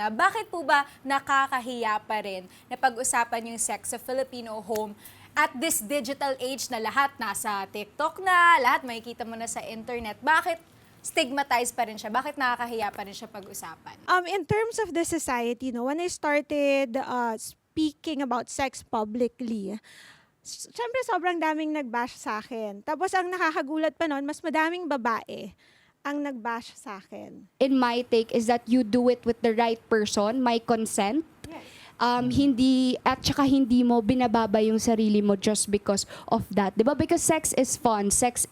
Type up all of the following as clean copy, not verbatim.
na, bakit po ba nakakahiya pa rin na pag-usapan yung sex sa Filipino home at this digital age na lahat nasa TikTok na, lahat makikita mo na sa internet? Bakit stigmatized pa rin siya? Bakit nakakahiya pa rin siya pag-usapan? In terms of the society, when I started speaking about sex publicly, syempre sobrang daming nag-bash sa akin. Tapos ang nakakagulat pa nun, mas madaming babae ang nag-bash sa akin. In my take is that you do it with the right person, may consent. Yes. Hindi mo binababa yung sarili mo just because of that. Diba? Because sex is fun. Sex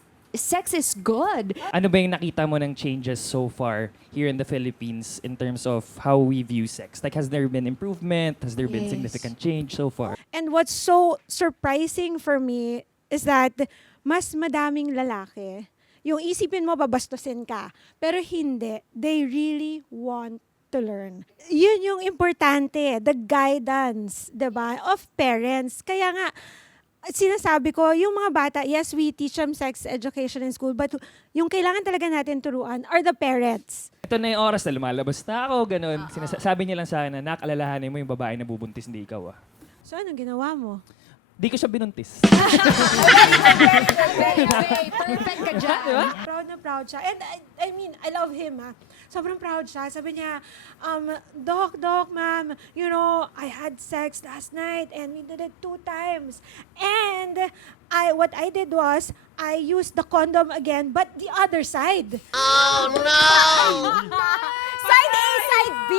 is good. Ano ba yung nakita mo ng changes so far here in the Philippines in terms of how we view sex? Like, has there been improvement? Has there been Yes. significant change so far? And what's so surprising for me is that mas madaming lalaki. Yung isipin mo, babastusin ka. Pero hindi. They really want to learn. Yun yung importante, the guidance, diba, of parents. Kaya nga, sinasabi ko, yung mga bata, yes, we teach them sex education in school, but yung kailangan talaga natin turuan are the parents. Ito na yung oras na lumalabas na ako, ganun. Sabi niya lang sa akin na, alalahanin mo yung babae na bubuntis, hindi ikaw ah. So, anong ginawa mo? Di ko siya binuntis. Perfect ka dyan. Proud na proud siya. And I mean, I love him, Sobrang proud siya. Sabi niya, Doc, ma'am, you know, I had sex last night and we did it 2 times. And what I did was, I used the condom again, but the other side. Oh, no! Side A, side B!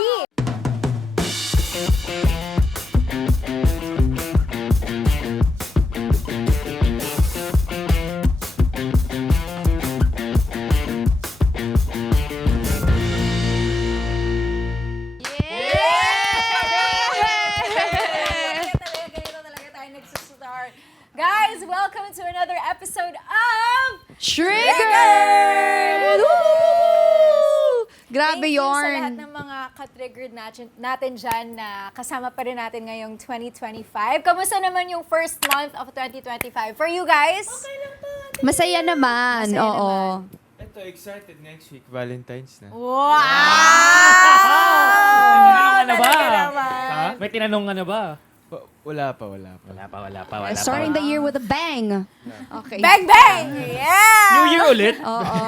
Guys, welcome to another episode of Trggrd! Woo! Grabe Thank you sa yarn. lahat ng mga ka-Trggrd natin dyan na kasama pa rin natin ngayong 2025. Kamusta naman yung first month of 2025 for you guys? Okay lang po. Masaya naman. Masaya Oo. naman. Ito, excited next week, Valentine's na. Wow! Tinanong ka na ba? Talaga naman. Ha? May tinanong ka na ba? Wala pa. Wala pa. Starting the year with a bang. Okay. Bang, bang! Yeah! New Year ulit? Oo.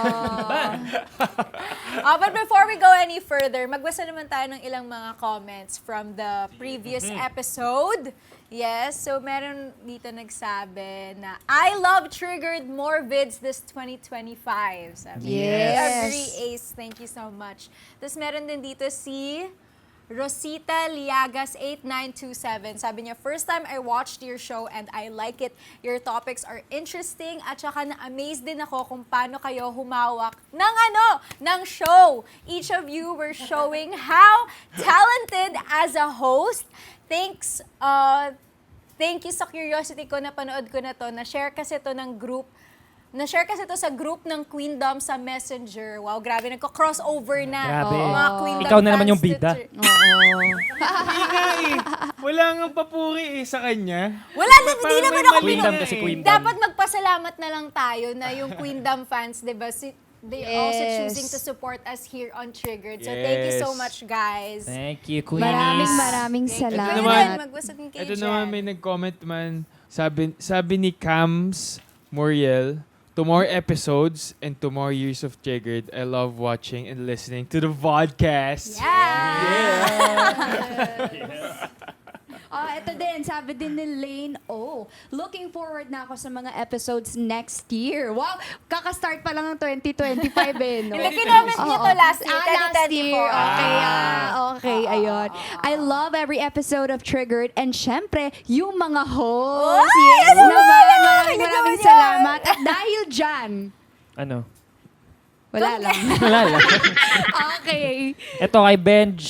But before we go any further, magbasa naman tayo ng ilang mga comments from the previous episode. Yes, so meron dito nagsabi na, I love Trggrd, more vids this 2025. Sabi. Yes. I agree, Ace. Thank you so much. Tapos meron din dito si Rosita Liagas 8927. Sabi niya, first time I watched your show and I like it. Your topics are interesting at saka na-amaze din ako kung paano kayo humawak ng show. Each of you were showing how talented as a host. Thanks. Thank you sa curiosity ko, napanood ko na to. Na-share kasi to sa group ng Queendom sa Messenger. Wow, grabe. Nagko-crossover na. Grabe. Mga Queendom Ikaw na naman fans yung bida. Wala nga papuri sa kanya. Wala, hindi naman ako Queendom pinag- kasi Queendom. Dapat magpasalamat na lang tayo na yung Queendom fans, di ba? They also Yes. choosing to support us here on Trggrd. So thank you so Yes. much, guys. Thank you, Queenies. Maraming Thank you. salamat. Kayo naman. din, magbasa din kayo Ito dyan. naman may nag-comment man. Sabi ni Cams Moriel, to more episodes and to more years of Trggrd, I love watching and listening to the vodcast. Ito din, sabi din ni Lane, looking forward na ako sa mga episodes next year. Wow, kakastart pa lang ng 2025 no? Hindi, kinoment niyo to last year, last 2024. year. Okay, ayun. I love every episode of Trggrd and syempre, yung mga hosts. Yes naman, maraming salamat. At dahil dyan, Ano? wala lang. Wala lang. Okay. Ito kay Benj.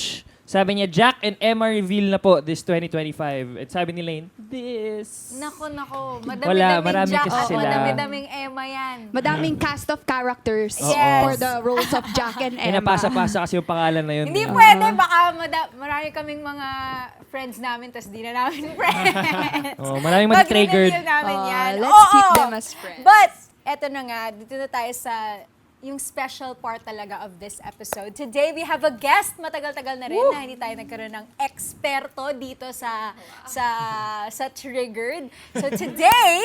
Sabi niya, Jack and Emma reveal na po this 2025. At sabi ni Lane, this. Nako. Wala, Madami-daming marami Jack. kasi Oo, sila. madami-daming Emma yan. Madaming cast of characters Yes. for the roles of Jack and Eh, Emma. napasa-pasa kasi yung pangalan na yun. Hindi pwede, baka marami kaming mga friends namin, tas di na namin friends. Maraming mga Trggrd. Mag-reveal namin yan. Let's keep Oo. them as friends. But, eto na nga, dito na tayo sa yung special part talaga of this episode. Today, we have a guest. Matagal-tagal na rin na hindi tayo nagkaroon ng eksperto dito sa Trggrd. So today,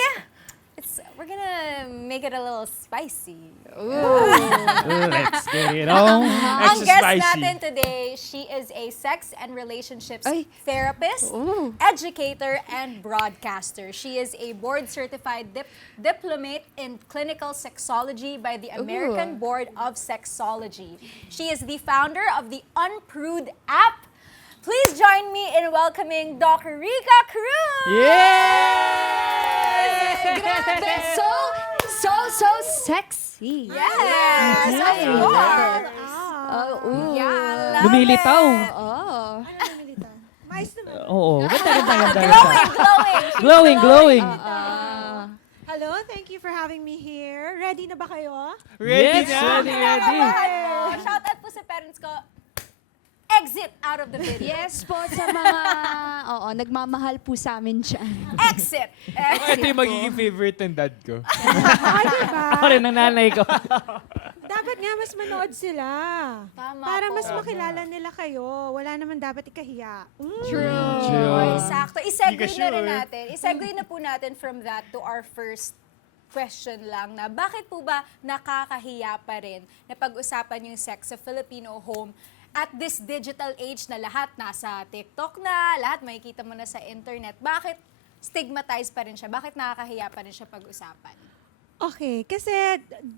we're gonna make it a little spicy. Let's get it on. Ang Extra guest spicy. natin today, she is a sex and relationships Ay. therapist, educator, and broadcaster. She is a board-certified diplomate in clinical sexology by the American Board of Sexology. She is the founder of the Unprude app. Please join me in welcoming Dr. Rica Cruz! Grabe, so sexy. Yes! Yes. Of course! Yeah, love Lumilitaw. it. Oh. Ano yung milita? Mais naman. Oo. Ganda. Glowing! Glowing. Hello, thank you for having me here. Ready na ba kayo? Ready Yes, na? ready. Kinabahan mo. Shout out po sa parents ko. Exit out of the video. Yes po sa mga, nagmamahal po sa amin dyan. Exit! Ito yung magiging favorite ng dad ko. Ay, diba? Ako rin ng nanay ko. Dapat nga mas manood sila. Tama Para po. mas makilala nila kayo. Wala naman dapat ikahiya. True. Oh, sakto. I-segue Hindi ka na rin sure. natin. I-segue na po natin from that to our first question lang na bakit po ba nakakahiya pa rin na pag-usapan yung sex sa Filipino home at this digital age na lahat nasa TikTok na, lahat makikita mo na sa internet. Bakit stigmatized pa rin siya? Bakit nakakahiya pa rin siya pag-usapan? Okay, kasi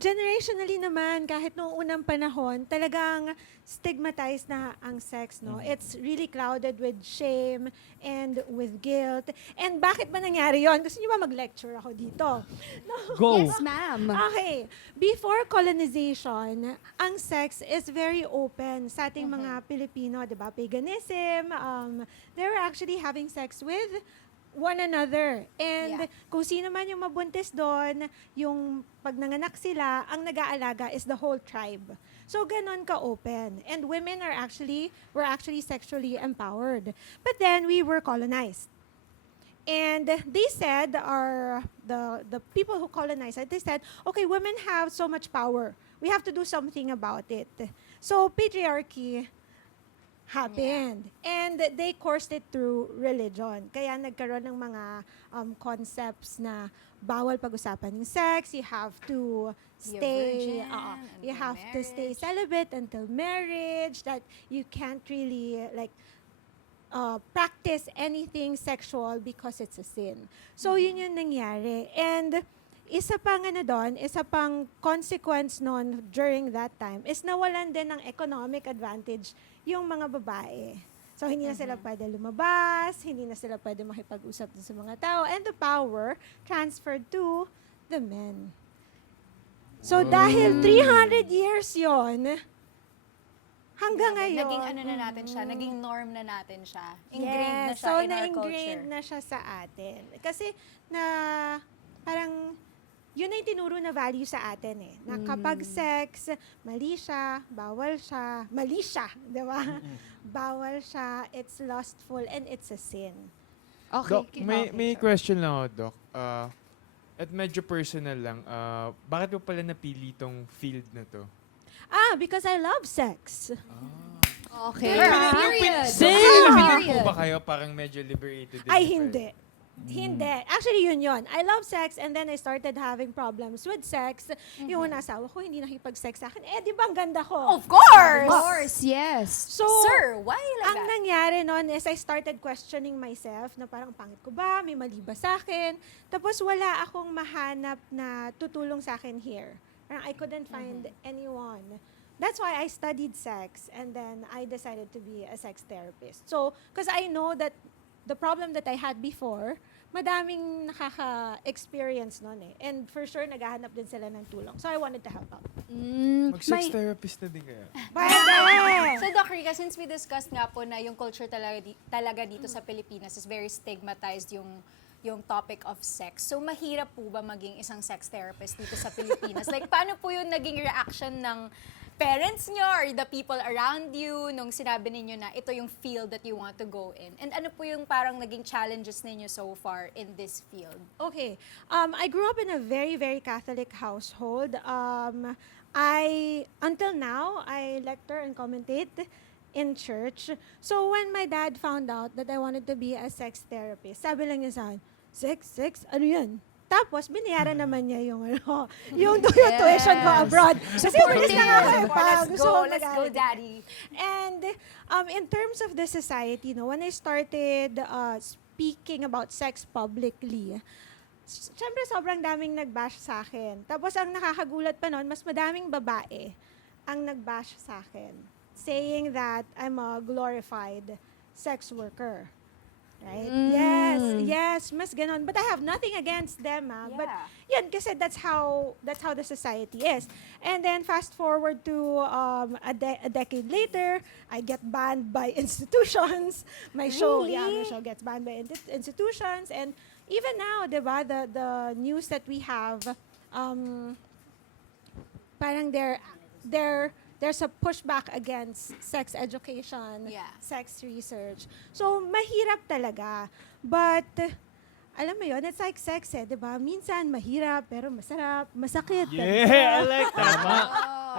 generationally naman, kahit noong unang panahon, talagang stigmatized na ang sex, no? It's really clouded with shame and with guilt. And bakit ba nangyari yon? Gusto niyo ba mag-lecture ako dito? No. Go. Yes, ma'am. Okay, before colonization, ang sex is very open sa ating mga Pilipino, di ba? Paganism, they were actually having sex with one another. And kung sino man yung mabuntis doon, yung pag nanganak sila, ang nag-aalaga is the whole tribe. So, ganon ka-open. And women were actually sexually empowered. But then, we were colonized. And they said, the people who colonized it, they said, okay, women have so much power. We have to do something about it. So, patriarchy happened. And they coursed it through religion. Kaya nagkaroon ng mga concepts na bawal pag-usapan ng sex, you have to stay, you have to stay celibate until marriage, that you can't really practice anything sexual because it's a sin. So yun yung nangyari. And isa pang consequence nun during that time is nawalan din ng economic advantage yung mga babae. So, hindi na sila pwede lumabas, hindi na sila pwede makipag-usap sa mga tao, and the power transferred to the men. So, dahil 300 years yon hanggang ngayon. Naging ano na natin siya, naging norm na natin siya. Ingrained na siya so in our na-ingrained culture. na siya sa atin. Kasi parang yun ay tinuro na value sa atin eh. Na kapag sex, mali siya, bawal siya, mali siya, di ba? Bawal siya, it's lustful, and it's a sin. Okay. Doc, may question lang ako, Doc. At medyo personal lang. Bakit mo pala napili tong field na to? Because I love sex. Okay. Girl. Period. Pinili po ba kayo parang medyo liberated? din Ay, kayo? hindi. Hindi. Actually, yun. I love sex and then I started having problems with sex. Yung asawa ko, hindi nakipag-sex sa akin. Di ba ang ganda ko? Of course! Of course, yes. So, Sir, why like ang that? nangyari noon is I started questioning myself na parang pangit ko ba? May mali ba sa akin? Tapos wala akong mahanap na tutulong sa akin here. Parang I couldn't find anyone. That's why I studied sex and then I decided to be a sex therapist. So, because I know that the problem that I had before, madaming nakaka-experience nun eh. And for sure, naghahanap din sila ng tulong. So, I wanted to help out. Mag-sex therapist na din kaya? Pwede! So, Doc Rica, since we discussed nga po na yung culture talaga dito sa Pilipinas is very stigmatized yung topic of sex. So, mahirap po ba maging isang sex therapist dito sa Pilipinas? Like, paano po yung naging reaction ng parents nyo or the people around you nung sinabi ninyo na ito yung field that you want to go in? And ano po yung parang naging challenges ninyo so far in this field? Okay. I grew up in a very, very Catholic household. until now, I lecture and commentate in church. So when my dad found out that I wanted to be a sex therapist, sabi lang niya sa akin, sex, ano yan? Tapos, binayaran naman niya yung, yung tuition ko abroad. Kasi umalis na nga ako. Let's go, daddy. And in terms of the society, when I started speaking about sex publicly, syempre sobrang daming nag-bash sa akin. Tapos ang nakakagulat pa noon, mas madaming babae ang nag-bash sa akin, saying that I'm a glorified sex worker. Right? Yes, mas ganon. But I have nothing against them, But yun, kasi that's how the society is. And then fast forward to a decade later, I get banned by institutions. My show gets banned by institutions. And even now, diba, the news that we have, parang there's a pushback against sex education, sex research. So, mahirap talaga. But, alam mo yun, it's like sex diba? Minsan, mahirap, pero masarap, masakit. Yeah, I like that.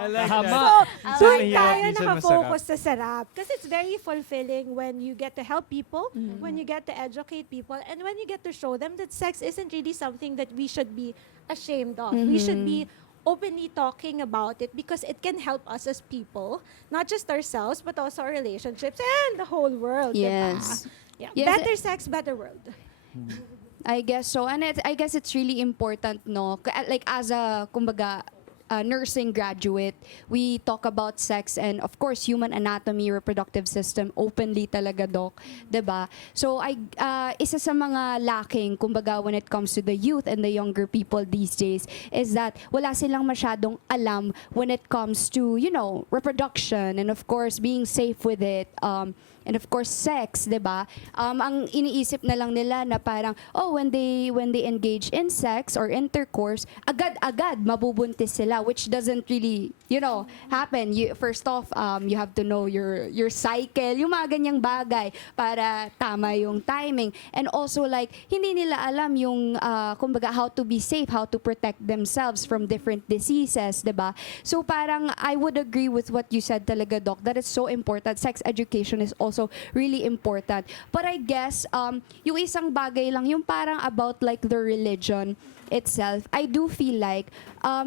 I like that. So, doon mahirap, tayo minsan nakafocus sa sarap. Kasi it's very fulfilling when you get to help people, when you get to educate people, and when you get to show them that sex isn't really something that we should be ashamed of. We should be openly talking about it because it can help us as people, not just ourselves, but also our relationships and the whole world. Yes. Diba? Yeah. Yes, Better sex, better world. I guess so. And I guess it's really important, no? Like as a, kumbaga, nursing graduate, we talk about sex and of course human anatomy, reproductive system openly talaga, doc, 'di ba? So isa sa mga lacking kumbaga when it comes to the youth and the younger people these days is that wala silang masyadong alam when it comes to, reproduction and of course being safe with it. And of course sex, 'di ba? Ang iniisip na lang nila na parang when they engage in sex or intercourse, agad-agad mabubuntis sila, which doesn't really, happen. First off, you have to know your cycle, yung mga ganyang bagay para tama yung timing. And also like hindi nila alam yung kumbaga how to be safe, how to protect themselves from different diseases, 'di ba? So parang I would agree with what you said talaga, doc, that it's so important. Sex education is also really important. But I guess, yung isang bagay lang, yung parang about like the religion itself, I do feel like,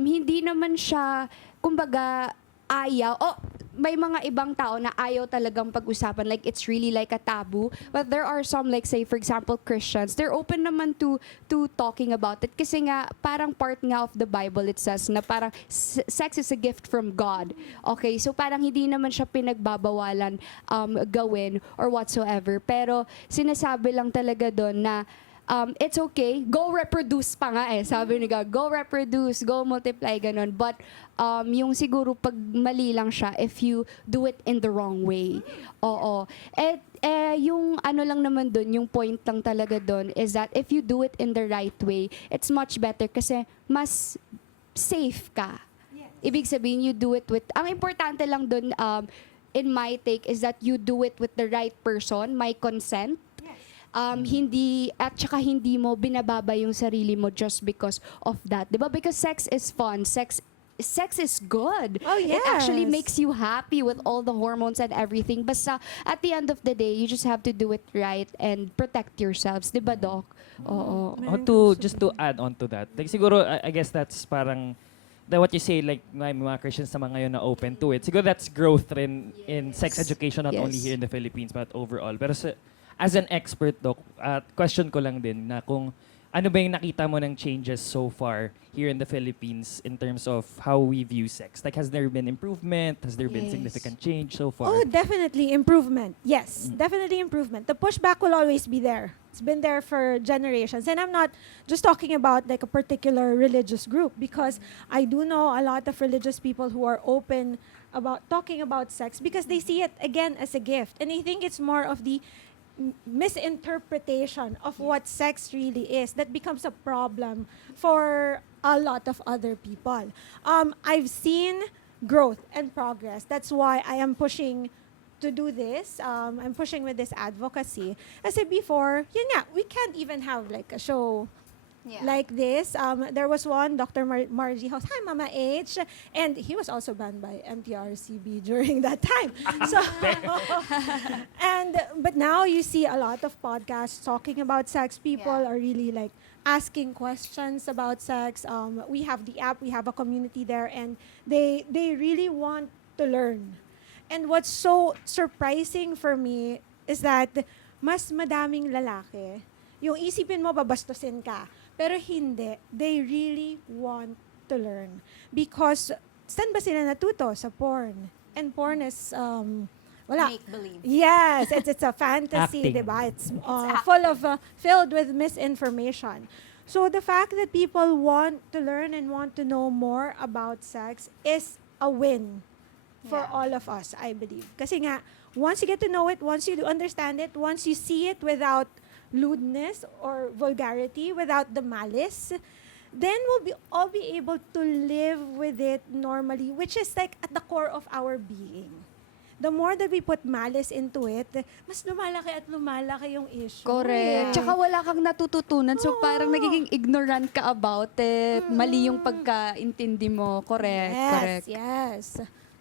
hindi naman siya, kumbaga, ayaw, may mga ibang tao na ayaw talagang pag-usapan, like it's really like a taboo, but there are some, like say for example Christians, they're open naman to talking about it kasi nga parang part nga of the Bible, it says na parang sex is a gift from God. Okay, so parang hindi naman siya pinagbabawalan gawin or whatsoever, pero sinasabi lang talaga doon na it's okay, go reproduce pa nga sabi ni God, go reproduce, go multiply, ganun. But yung siguro pag mali lang siya if you do it in the wrong way. Oo. At yung ano lang naman dun, yung point lang talaga dun is that if you do it in the right way, it's much better kasi mas safe ka. Ibig sabihin, you do it with, ang importante lang dun in my take is that you do it with the right person, may consent. Hindi at saka hindi mo binababa yung sarili mo just because of that, 'di ba? Because sex is fun, sex is good. Oh, yes. It actually makes you happy with all the hormones and everything. Basta at the end of the day, you just have to do it right and protect yourselves, 'di ba, doc? Oo. Just to add on to that, like siguro I guess that's parang what you say, like may mga Christians naman ngayon na open to it. Siguro that's growth rin in sex education, not only here in the Philippines but overall. Pero as an expert, doc, question ko lang din na kung ano ba yung nakita mo ng changes so far here in the Philippines in terms of how we view sex? Like, has there been improvement? Has there been significant change so far? Oh, definitely improvement. Yes, definitely improvement. The pushback will always be there. It's been there for generations. And I'm not just talking about like a particular religious group because I do know a lot of religious people who are open about talking about sex because they see it again as a gift. And I think it's more of the misinterpretation of what sex really is that becomes a problem for a lot of other people. I've seen growth and progress. That's why I am pushing to do this. I'm pushing with this advocacy. Kasi before, yun nga, we can't even have like a show Yeah. like this. There was one, Dr. Margie host, hi Mama H, and he was also banned by MTRCB during that time. So, but now you see a lot of podcasts talking about sex. People Yeah. are really like asking questions about sex. We have the app, we have a community there, and they really want to learn. And what's so surprising for me is that mas madaming lalaki, yung isipin mo babastusin ka, pero hindi. They really want to learn. Because, saan ba sila natuto? Sa porn. And porn is, wala. Make believe. Yes, it's a fantasy, Acting. diba? It's acting. filled with misinformation. So the fact that people want to learn and want to know more about sex is a win for Yeah. all of us, I believe. Kasi nga, once you get to know it, once you understand it, once you see it without lewdness or vulgarity, without the malice, then we'll all be able to live with it normally, which is like at the core of our being. The more that we put malice into it, mas lumalaki at lumalaki yung issue. Correct. eh. Tsaka wala kang natututunan. So, parang Oo. nagiging ignorant ka about it. Mali yung pagkaintindi mo. Correct. Yes, Correct. yes.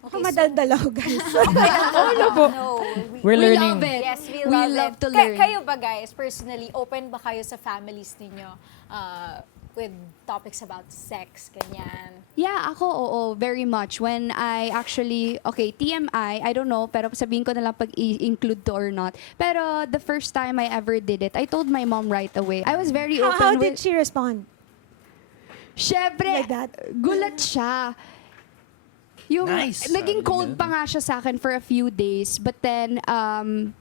Okay, Baka madaldalaw, guys. No, We're We learning. love it. Yes, we We love, love it. to learn. Kayo ba guys, personally, open ba kayo sa families ninyo with topics about sex, ganyan? Yeah, ako, oo, very much. When I actually, okay, TMI, I don't know, pero sabihin ko na lang pag i-include to or not. Pero the first time I ever did it, I told my mom right away. I was very open How with... did she respond? Syempre, Like that? gulat siya. Yung, Nice. naging Sabi cold niya. pa nga siya sa akin for a few days. But then,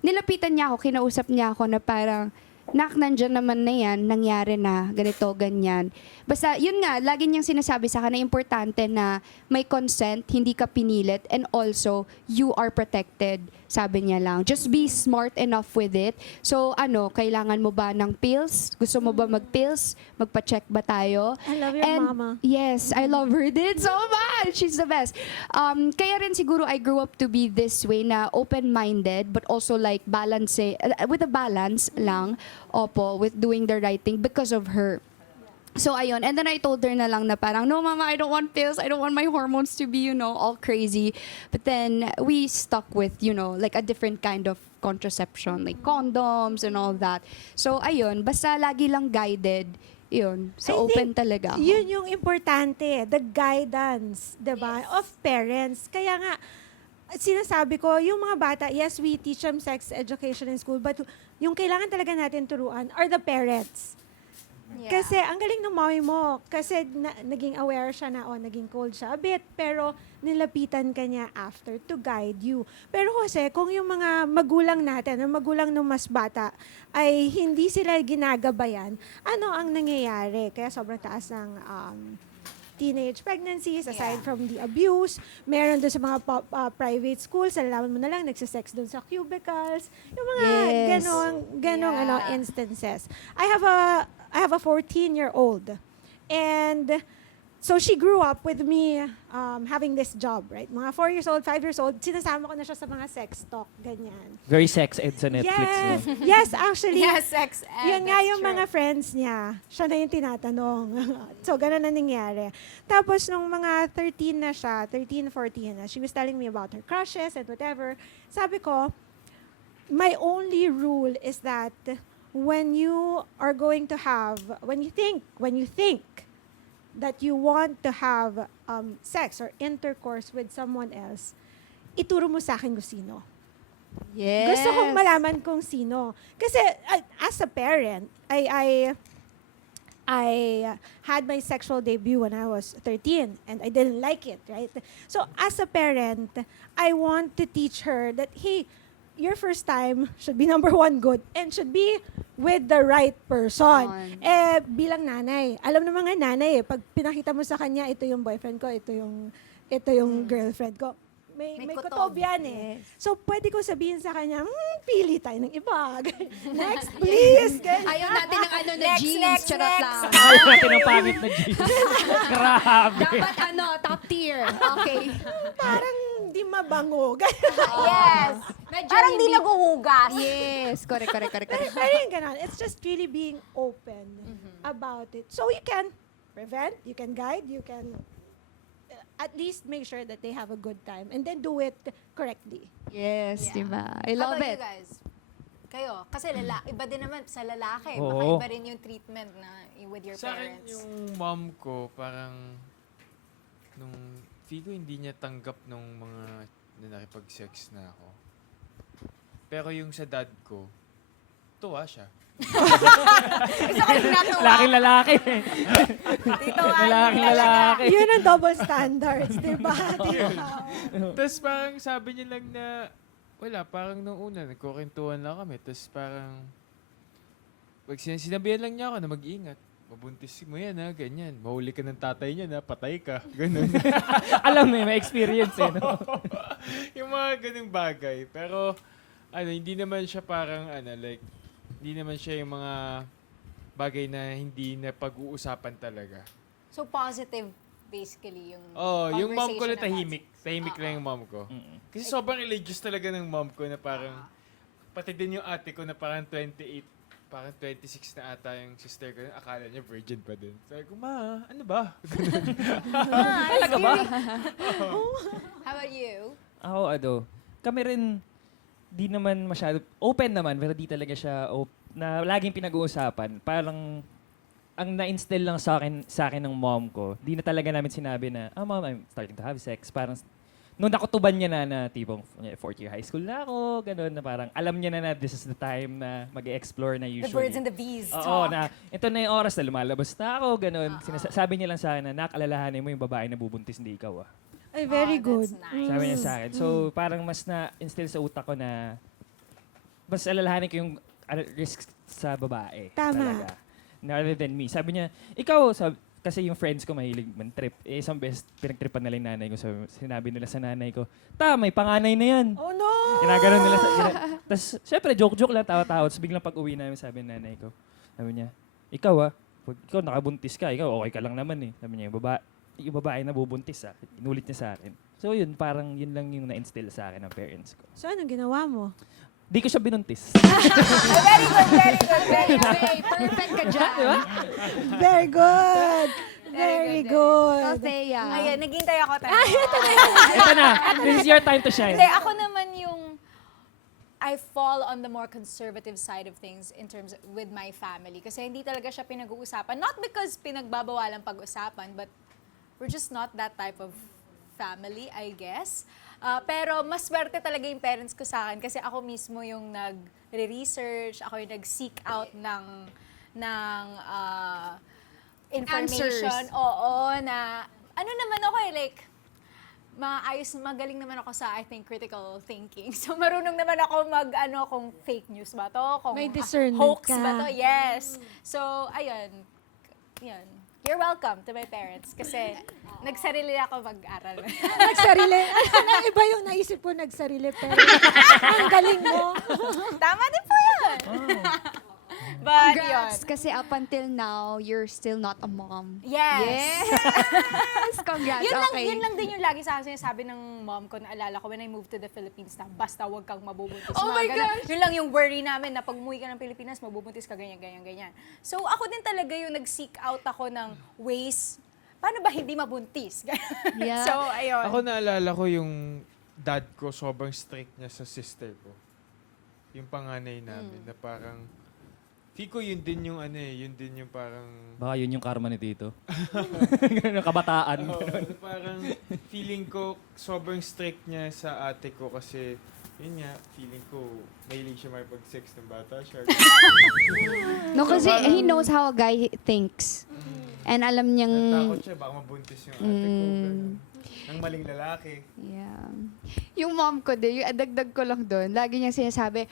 nilapitan niya ako, kinausap niya ako na parang, nak, nandyan naman na yan, nangyari na, ganito, ganyan. Basta, yun nga, lagi niyang sinasabi sa akin na importante na may consent, hindi ka pinilit, and also, you are protected, sabi niya lang. Just be smart enough with it. So, kailangan mo ba ng pills? Gusto mo ba mag-pills? Magpa-check ba tayo? I love your And mama. yes, I love her din so much. She's the best. Kaya rin siguro I grew up to be this way na open-minded but also like balance, with a balance lang, with doing the right thing because of her. So, ayun. And then I told her na lang na parang, no, mama, I don't want pills. I don't want my hormones to be, all crazy. But then we stuck with, like a different kind of contraception, like condoms and all that. So, ayun. Basta lagi lang guided. Yun. So, I open think talaga ako. Yun yung importante, the guidance, diba, of parents. Kaya nga, sinasabi ko, yung mga bata, yes, we teach them sex education in school, but yung kailangan talaga natin turuan are the parents. Yeah. Kasi ang galing ng mommy mo. Kasi naging aware siya na, naging cold siya a bit, pero nilapitan ka niya after to guide you. Pero kasi, kung yung mga magulang natin, o magulang ng mas bata, ay hindi sila ginagabayan, ano ang nangyayari? Kaya sobrang taas ng teenage pregnancies, aside Yeah. from the abuse. Meron doon sa mga private schools, nalalaman mo na lang, nagsisex doon sa cubicles. Yung mga Yes. ganong Yeah. instances. I have a 14-year-old. And so she grew up with me having this job, right? Mga 4 years old, 5 years old, sinasama ko na siya sa mga sex talk, ganyan. Very sex ed sa Netflix. Yes, No? yes, actually. Yes, sex ed. Yun nga that's yung true. mga friends niya. Siya na yung tinatanong. So, ganun na nangyari. Tapos, nung mga 13 na siya, 13, 14 na, she was telling me about her crushes and whatever. Sabi ko, my only rule is that when you are going to have, when you think that you want to have sex or intercourse with someone else, ituro mo sa akin kung sino. Yes. Gusto kong malaman kung sino. Kasi as a parent, I had my sexual debut when I was 13 and I didn't like it, right? So as a parent, I want to teach her that, hey, your first time should be number one good and should be with the right person. Bilang nanay, alam ng mga nanay, pag pinakita mo sa kanya, ito yung boyfriend ko, ito yung girlfriend ko. May kutob yan eh. So, pwede ko sabihin sa kanya, pili tayo ng iba. Next, please. Ayaw natin ng Next, jeans. next, Charot next. lang. Ayaw natin ang pangit na jeans. Grabe. Dapat top tier. Okay. Parang hindi mabango. Yes. Medyo Parang di hindi- naguhugas. Yes, correct. Pero yung ganun, it's just really being open about it. So you can prevent, you can guide, you can at least make sure that they have a good time and then do it correctly. Yes, Yeah. diba? I How love about it. you guys? Kayo, kasi iba din naman sa lalaki. Oo. Baka iba rin yung treatment na with your Sa akin, parents. yung mom ko, parang, nung, feel ko hindi niya tanggap nung mga na nakipag-sex na ako. Pero yung sa dad ko, tuwa siya. Gusto ko yung natuwa. Laking lalaki. Tito Laking lalaki. Yun ang double standards, di ba? Tapos parang sabi niya lang na, wala, parang nung una, nagkukwentuhan lang kami. Tapos parang, pag sinabihan lang niya ako na mag-ingat. Mabuntis mo yan ha, ganyan. Mahuli ka ng tatay niya na, patay ka. Ganun. Alam mo, may experience eh. No? Yung mga ganung bagay. Pero, hindi naman siya parang, like, hindi naman siya yung mga bagay na hindi na pag-uusapan talaga. So positive, basically, yung Yung mom ko na conversation tahimik. Tahimik lang yung mom ko. Mm-mm. Kasi sobrang religious talaga ng mom ko na parang, pati din yung ate ko na parang 28, parang 26 na ata yung sister ko. Akala niya virgin pa din. Sabi ko, ma, ano ba? Talaga ba? How about you? Ako, kami rin, di naman masyado, open naman, pero di talaga siya na laging pinag-uusapan. Parang, ang na-instill lang sa akin ng mom ko, di na talaga namin sinabi na, mom, I'm starting to have sex. Parang, nung nakutuban niya na tipong fourth year high school na ako, gano'n, na parang alam niya na this is the time na mag-explore na usually. The birds and the bees Oo, talk. na ito na yung oras na lumalabas na ako, gano'n. Sabi niya lang sa akin na, alalahanin mo yung babae na bubuntis, hindi ikaw Ay, very Oh, good. that's nice. Sabi niya sa akin. So, parang mas na-instill sa utak ko na mas alalahanin ko yung risk sa babae. Tama. Talaga. Rather than me. Sabi niya, ikaw, kasi yung friends ko mahilig man-trip. Isang beses, pinagtripan nila yung nanay ko. So, sinabi nila sa nanay ko, may panganay na yan. Oh no! Ginaganon nila Tapos, syempre, joke-joke lang, tawa-tawa. Tapos biglang pag-uwi namin, sabi ng nanay ko, sabi niya, ikaw pag ikaw nakabuntis ka, ikaw okay ka lang naman eh. Sabi niya, yung babae na bubuntis inulit niya sa akin. So yun, parang yun lang yung na-instill sa akin ng parents ko. So, anong ginawa mo? Di ko siya binuntis. Very good, very good, very good. Okay, perfect ka dyan. Very good! Very Very good. So, good. Thea. Ayan, naghintay ako tayo. Ito na, this is your time to shine. Hindi, ako naman yung I fall on the more conservative side of things in terms with my family. Kasi hindi talaga siya pinag-uusapan. Not because pinagbabawalan pag-usapan, but we're just not that type of family, I guess. Pero mas swerte talaga yung parents ko sa akin kasi ako mismo yung nag-research, ako yung nag-seek out ng information. Answers. Oo, na ano naman ako like magaling naman ako sa, I think, critical thinking. So, marunong naman ako kung fake news ba to, kung May discernment hoax ka. ba to, yes. So, ayun. Yun. You're welcome to my parents kasi nagsarili ako mag-aral. Nagsarili. Iba yung naisip ko, nagsarili. Pero ang galing mo. Tama din po yun. But Congrats, yun. kasi up until now, you're still not a mom. Yes. Yes! Congrats, okay. Yun lang din yung lagi sa akin sinasabi ng mom ko, naalala ko when I moved to the Philippines na basta wag kang mabubuntis. Oh Mga my ganun. gosh! Yun lang yung worry namin na pag umuwi ka ng Pilipinas, mabubuntis ka ganyan, ganyan, ganyan. So ako din talaga yung nag-seek out ako ng ways, paano ba hindi mabuntis? Yeah. So ayun. Ako naalala ko yung dad ko, sobrang strict niya sa sister ko. Yung panganay namin, na parang, Fico, yun din yung yun din yung parang... Baka yun yung karma ni Tito. Ganun yung kabataan. Parang feeling ko sobrang strict niya sa ate ko kasi yun nga, feeling ko mahilig siya makipag-sex ng bata siya. No, kasi he knows how a guy thinks. And alam niyang... Natakot siya, baka mabuntis yung ate ko. Ganun. Ng maling lalaki. Yeah. Yung mom ko din, yung adagdag ko lang doon, lagi niya sinasabi,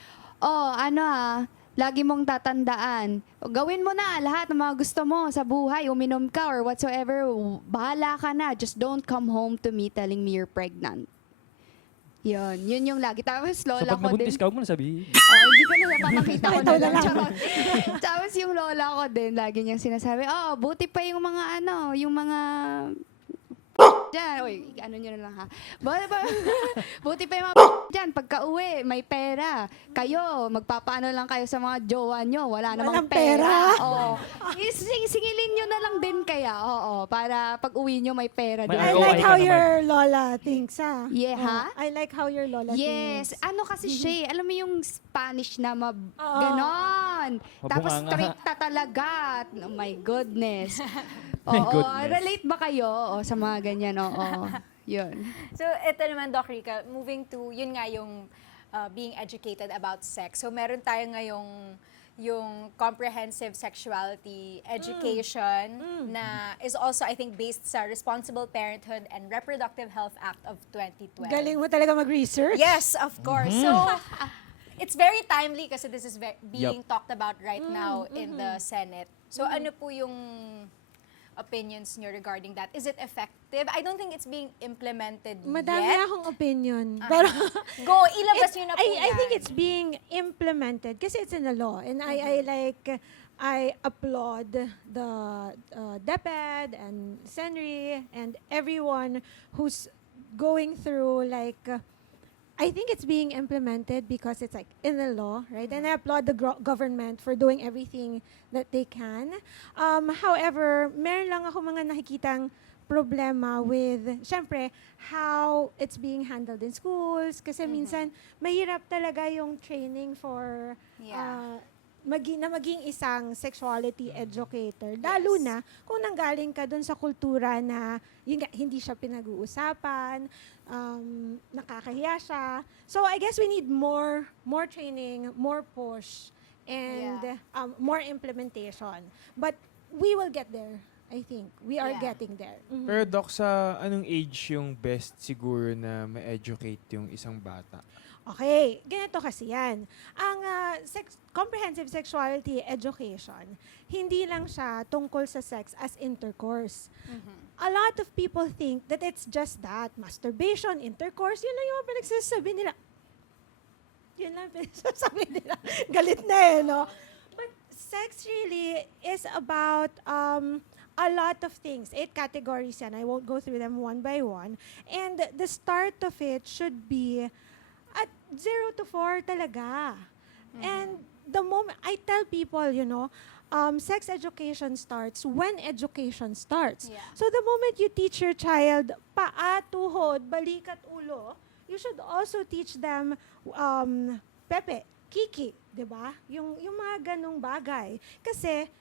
lagi mong tatandaan, gawin mo na lahat ng mga gusto mo sa buhay, uminom ka or whatsoever, bahala ka na, just don't come home to me telling me you're pregnant. Yun yung lagi. Tapos So lola pag ko din. nabuntis ka, huwag mo na sabihin. Hindi ko na napapakita ko na Ito na lang. lang. Charot. Tapos yung lola ko din, lagi niyang sinasabi, buti pa yung mga yung mga dyan. Uy, ano nyo na lang ha. Buti pa yung mga dyan, pagka uwi, may pera. Kayo, magpapaano lang kayo sa mga jowa nyo. Wala namang Walang pera. Oo. Singilin nyo na lang din kaya. Oo, para pag uwi nyo, may pera din. I May ROI like ka how naman. your lola thinks, Yeah, ha? I like how your lola Yes. thinks. Ano kasi siya eh, alam mo yung Spanish na Oo. ganon. Tapos Mabunganga. stricta talaga. Oh my goodness. My Oo, goodness. relate ba kayo sa mga ganyan? Oo. Yun. So, ito naman, Doc Rica, moving to, yun nga yung being educated about sex. So, meron tayo ngayong yung comprehensive sexuality education na is also, I think, based sa Responsible Parenthood and Reproductive Health Act of 2012. Galing mo talaga mag-research. Yes, of course. So, it's very timely kasi this is being talked about right now in the Senate. So, ano po yung opinions nyo regarding that? Is it effective? I don't think it's being implemented Madami yet. akong opinion. Pero Go, ilabas nyo na po I think yan. it's being implemented kasi it's in the law. And I applaud the DepEd and Senri and everyone who's going through I think it's being implemented because it's in the law, right? And I applaud the government for doing everything that they can. However, meron lang ako mga nakikitang problema with, syempre, how it's being handled in schools. Kasi minsan, mahirap talaga yung training for Yeah. maging isang sexuality educator. Lalo na kung nanggaling ka dun sa kultura na yun nga, hindi siya pinag-uusapan, nakakahiya siya. So I guess we need more training, more push, and more implementation. But we will get there, I think. We are Yeah. getting there. Mhm. Pero Doc, sa anong age yung best siguro na ma-educate yung isang bata? Okay, ganito kasi yan. Ang comprehensive sexuality education, hindi lang siya tungkol sa sex as intercourse. A lot of people think that it's just that. Masturbation, intercourse, yun lang yung pinagsasabi nila. Yun lang pinagsasabi nila. Galit na no? But sex really is about a lot of things. 8 categories yan. I won't go through them one by one. And the start of it should be at 0 to 4 talaga. And the moment, I tell people, sex education starts when education starts. Yeah. So the moment you teach your child paa, tuhod, balikat, ulo, you should also teach them pepe, kiki, di ba? Yung mga ganong bagay. Kasi,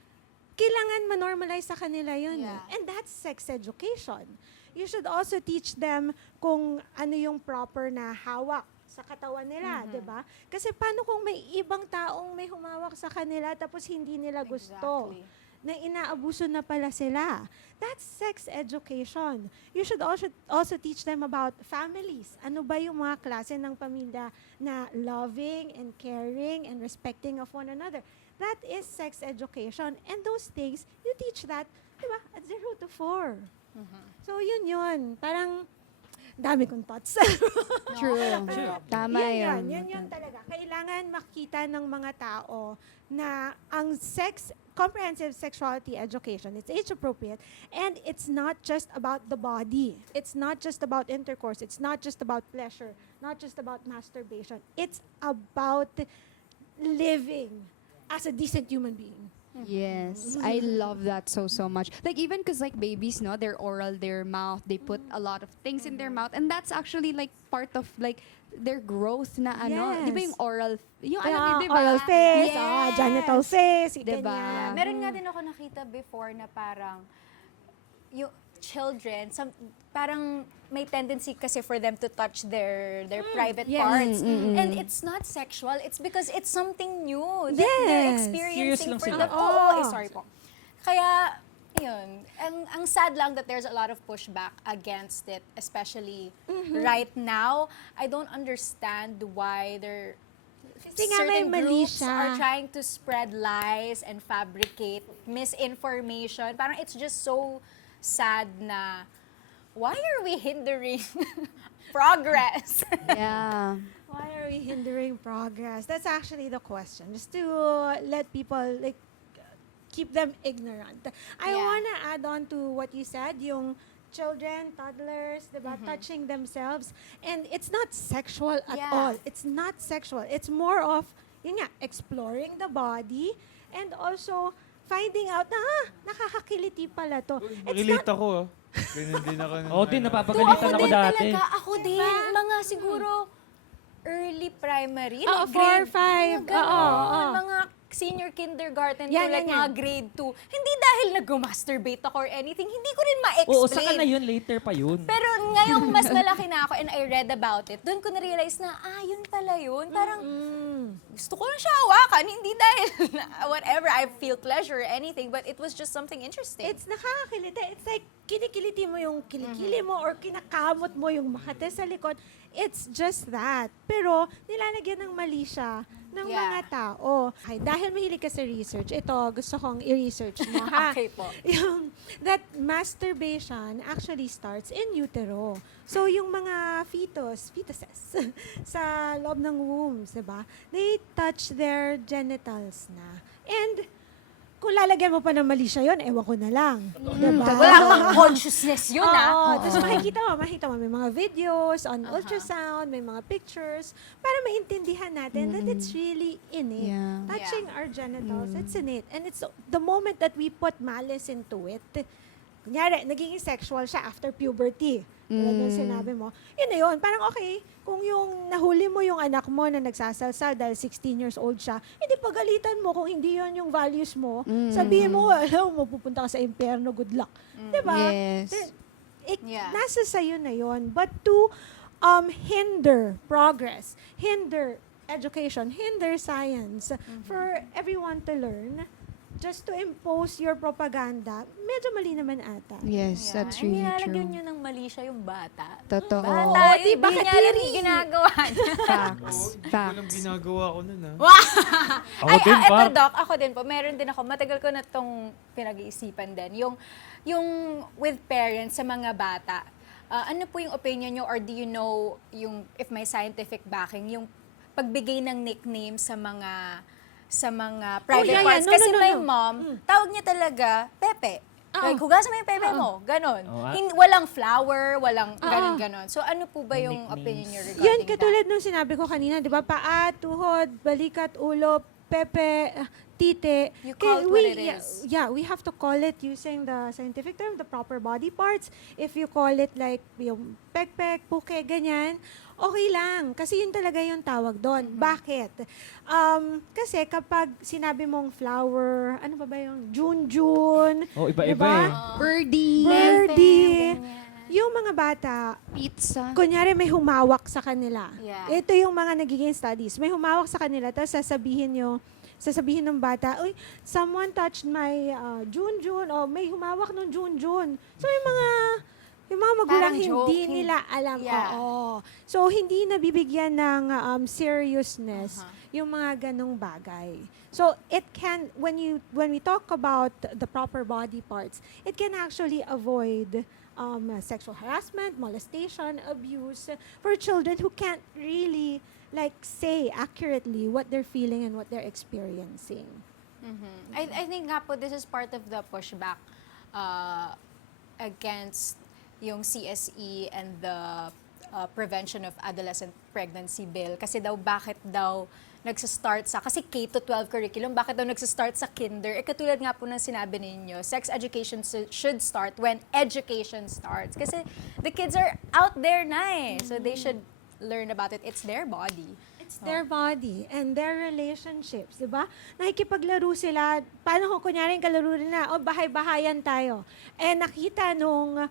kailangan ma-normalize sa kanila yun. Yeah. And that's sex education. You should also teach them kung ano yung proper na hawak sa katawan nila, 'di ba? Kasi paano kung may ibang taong may humawak sa kanila tapos hindi nila gusto, Exactly. na inaabuso na pala sila. That's sex education. You should also teach them about families. Ano ba yung mga klase ng pamilya na loving and caring and respecting of one another. That is sex education. And those things, you teach that, 'di ba? At 0 to 4. So yun. Parang dami kong thoughts. True. Tama yun. Yun talaga. Kailangan makita ng mga tao na ang comprehensive sexuality education, it's age appropriate, and it's not just about the body. It's not just about intercourse. It's not just about pleasure. Not just about masturbation. It's about living as a decent human being. Yes, I love that so much. Like even because like babies, no, their oral, their mouth, they put a lot of things in their mouth, and that's actually like part of like their growth na ano, di ba yung Yes. oral, yung Kaya alam niyo, di ba? oral face, Yes. genital face, Diba? ganyan. Meron nga din ako nakita before na parang yung children, parang may tendency kasi for them to touch their private yes. parts. And it's not sexual. It's because it's something new that they're Yes. experiencing Curious lang for sila. them. Oo, sorry po. Kaya, yun. Ang sad lang that there's a lot of pushback against it, especially right now. I don't understand why Kasi nga may certain mali groups siya. are trying to spread lies and fabricate misinformation. Parang it's just so sad na why are we hindering progress? Yeah. Why are we hindering progress? That's actually the question. Just to let people keep them ignorant. I Yeah. wanna add on to what you said, yung children, toddlers, diba, touching themselves. And it's not sexual at Yeah. all. It's not sexual. It's more of, yun nga, exploring the body and also finding out na, nakakakiliti pala to. It's Relate not, ako. Ganun din ako. Oo din, To, napapagalitan ako din dati. talaga. Ako din. Mga siguro early primary. Oo, like 4, 5. mga ganon. Oo, oo. Mga senior kindergarten Yan, to like yan, mga yan. grade 2. Hindi dahil nag-masturbate ako or anything. Hindi ko rin ma-explain. Oo, saka na yun, later pa yun. Pero ngayong mas malaki na ako and I read about it, doon ko na-realize na, yun pala yun. Parang, gusto ko na siya hawakan, hindi dahil whatever, I feel pleasure or anything, but it was just something interesting. It's nakakakiliti. It's like, kinikiliti mo yung kilikili mo or kinakamot mo yung makate sa likod. It's just that. Pero, nilalagyan ng mali siya ng Yeah. mga tao. Okay, dahil mahilig ka sa research, ito, gusto kong i-research mo, ha? Okay po. That masturbation actually starts in utero. So, yung mga fetuses, sa loob ng wombs, diba? They touch their genitals na. And, kung lalagyan mo pa ng mali siya yun, ewan ko na lang. Diba? Wala kang consciousness yun, Oo, ah. tapos makikita mo, may mga videos on ultrasound, may mga pictures, para maintindihan natin that it's really innate. Yeah. Touching our genitals, it's innate. And it's the moment that we put malice into it, kunyari, naging sexual siya after puberty. Tulad nung sinabi mo. Yun na yun. Parang okay, kung yung nahuli mo yung anak mo na nagsasalsal dahil 16 years old siya, hindi pagalitan mo kung hindi yun yung values mo. Sabihin mo, alam mo, pupunta ka sa impyerno, good luck. Diba? Yes. Yeah. Nasa sa'yo na yun. But to hinder progress, hinder education, hinder science, for everyone to learn, just to impose your propaganda, medyo mali naman ata. Yes, that's really Nilalagyan true. nyo ng mali siya yung bata. Totoo. Bata, di ba, hindi niya alam Katiri? yung ginagawa niya. Facts. Walang Facts. ginagawa ko nun, ah. Ako din, eto, Pap. Doc, ako din po. Meron din ako. Matagal ko na itong pinag-iisipan din. Yung with parents sa mga bata, ano po yung opinion nyo or do you know yung if may scientific backing, yung pagbigay ng nickname sa mga private yeah, parts. no, Kasi no, no, my no. mom, tawag niya talaga Pepe. Like, hugasan mo yung pepe mo. Ganon. Oh, Walang flower, walang ganon-ganon. So, ano po ba yung Nicknames. opinion nyo regarding Yun, that? katulad nung sinabi ko kanina, di ba? Paa, tuhod, balikat, ulo, pepe, tite. You call it what it is. Yeah, we have to call it using the scientific term, the proper body parts. If you call it like yung pek-pek, puke, ganyan, okay lang. Kasi yun talaga yung tawag doon. Bakit? Kasi kapag sinabi mong flower, ano ba yung June, Oh, iba-iba diba? eh. Birdie. Birdie. ganyan. Yung mga bata, Pizza. kunyari may humawak sa kanila. Yeah. Ito yung mga nagiging studies. May humawak sa kanila, tapos sasabihin ng bata, uy, someone touched my June, o may humawak nung June. So yung mga magulang Parang joke, hindi nila alam. Yeah. Oo. So hindi nabibigyan ng seriousness yung mga ganong bagay. So it can, when we talk about the proper body parts, it can actually avoid sexual harassment, molestation, abuse for children who can't really say accurately what they're feeling and what they're experiencing. I think nga po this is part of the pushback against yung CSE and the Prevention of Adolescent Pregnancy Bill. Kasi daw, bakit daw nagsistart sa, kasi K-12 curriculum, bakit daw nagsistart sa kinder? Katulad nga po ng sinabi ninyo, sex education should start when education starts. Kasi the kids are out there na eh. So they should learn about it. It's their body. It's their body and their relationships, di ba? Nakikipaglaro sila. Paano kung kunyari yung kalaro nila, bahay-bahayan tayo. Eh nakita nung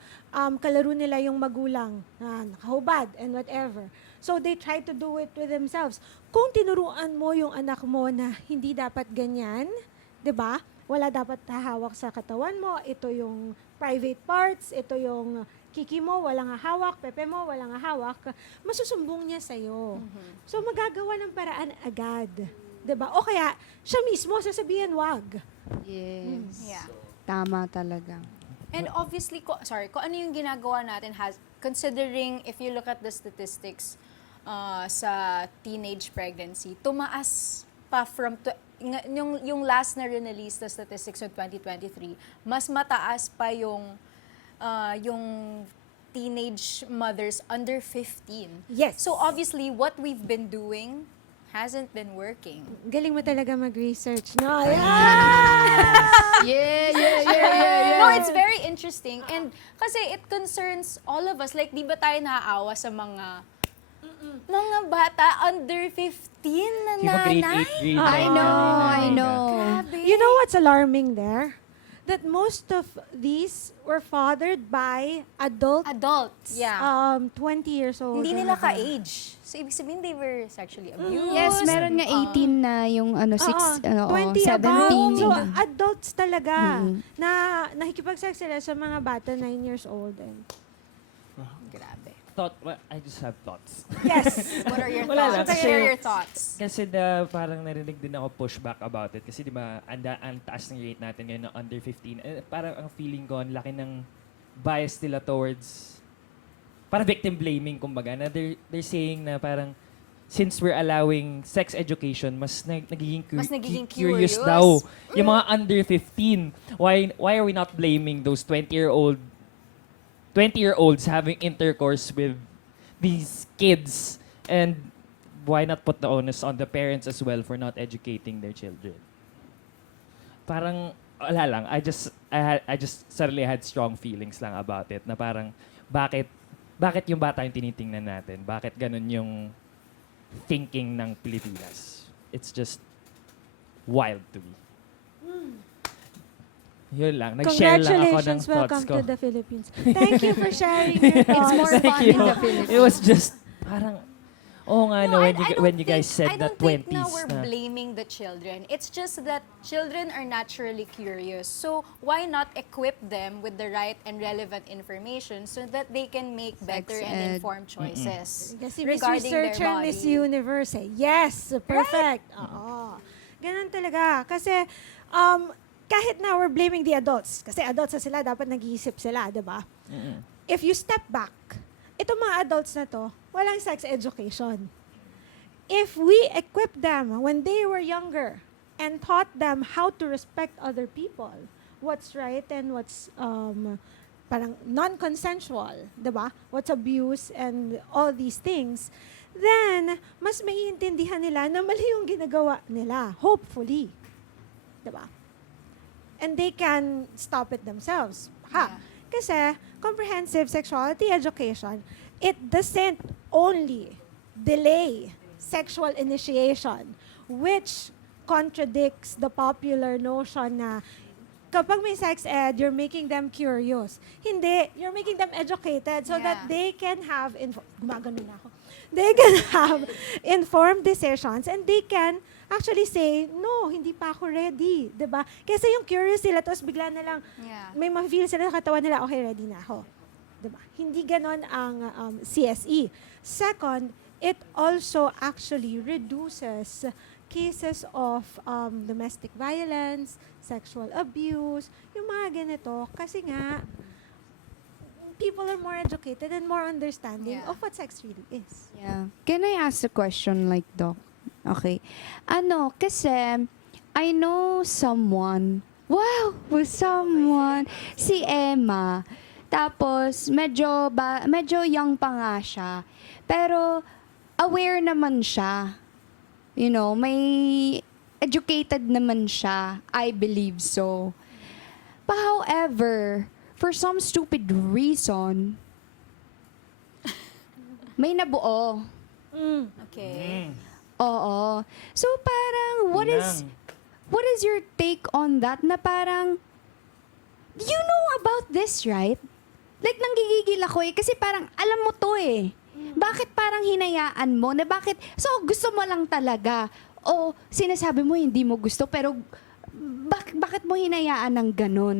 kalaro nila yung magulang na nakahubad and whatever. So they try to do it with themselves. Kung tinuruan mo yung anak mo na hindi dapat ganyan, di ba? Wala dapat hahawak sa katawan mo. Ito yung private parts, ito yung kiki mo, walang hahawak, pepe mo, walang hahawak, masusumbong niya sa'yo. So, magagawa ng paraan agad. Diba? O kaya, siya mismo sasabihin, wag. Yes. Yeah. Tama talaga. And obviously, kung ano yung ginagawa natin considering if you look at the statistics sa teenage pregnancy, tumaas pa yung last na release na statistics of 2023, mas mataas pa yung yung teenage mothers under 15. Yes. So obviously, what we've been doing hasn't been working. Galing mo talaga mag-research, no? No, it's very interesting. And kasi it concerns all of us. Like, di ba tayo naaawa sa mga bata under 15 na Yung grade nanay? 8, grade 9. I know. Grabe. You know what's alarming there? That most of these were fathered by Adults. Yeah. 20 years old. Hindi or nila above. ka-age. So, ibig sabihin, they were sexually abused. Yes, meron nga 18 na yung 20 17. above. So, adults talaga na nakikipag-sex sila sa mga bata 9 years old. And Grabe. I just have thoughts. yes. What are your Wala lang, thoughts? kasi- Share your thoughts. Kasi parang narinig din ako pushback about it. Kasi di ba, ang taas ng rate natin ngayon na under 15. Parang ang feeling ko, ang laki ng bias nila towards, parang victim blaming, kumbaga. Na they're saying na parang, since we're allowing sex education, mas nagiging curious curious. daw. Yung mga under 15. Why are we not blaming those 20-year-olds having intercourse with these kids, and why not put the onus on the parents as well for not educating their children? Parang wala lang. I just suddenly had strong feelings lang about it, na parang bakit yung bata yung tinitingnan natin? Bakit ganun yung thinking ng Pilipinas? It's just wild to me. Yun lang. Nag-share lang ako ng Congratulations, thoughts welcome ko. to the Philippines. Thank you for sharing your thoughts. It's more fun in the Philippines. It was just parang, nga no, I don't when you guys think- said that I don't think 20s na we're na. blaming the children. It's just that children are naturally curious. So why not equip them with the right and relevant information so that they can make better Sex and ed. informed choices Kasi Miss regarding their Researcher, Miss body. Universe eh. Yes, perfect. Oo. Ganun talaga. Kasi kahit na we're blaming the adults, kasi adults na sila, dapat nag-iisip sila, di ba? If you step back, itong mga adults na to, walang sex education. If we equip them when they were younger and taught them how to respect other people, what's right and what's parang non-consensual, di ba? What's abuse and all these things, then mas maiintindihan nila na mali yung ginagawa nila, hopefully. Di ba? And they can stop it themselves. Yeah. Kasi comprehensive sexuality education, it doesn't only delay sexual initiation, which contradicts the popular notion na kapag may sex ed, you're making them curious. Hindi, you're making them educated so that Yeah. they can have, gumagano na ako. They can have informed decisions and they can actually say, no, hindi pa ako ready. Diba? Kasi yung curious sila, tapos bigla na lang, Yeah. may ma-feel sila sa katawan nila, okay, ready na ako. Diba? Hindi ganon ang CSE. Second, it also actually reduces cases of domestic violence, sexual abuse, yung mga ganito. Kasi nga, people are more educated and more understanding Yeah. of what sex really is. Yeah. Can I ask a question like Doc? Okay. Kasi I know someone. Wow! Someone. Si Emma. Tapos, medyo young pa nga siya. Pero, aware naman siya. You know, may educated naman siya. I believe so. But however, for some stupid reason, may nabuo. Okay. Oo. So parang, what is your take on that? Na parang, you know about this, right? Like, nanggigigil ako eh. Kasi parang, alam mo to eh. Bakit parang hinayaan mo? Na bakit, so gusto mo lang talaga. O sinasabi mo hindi mo gusto, pero bakit mo hinayaan ng ganun?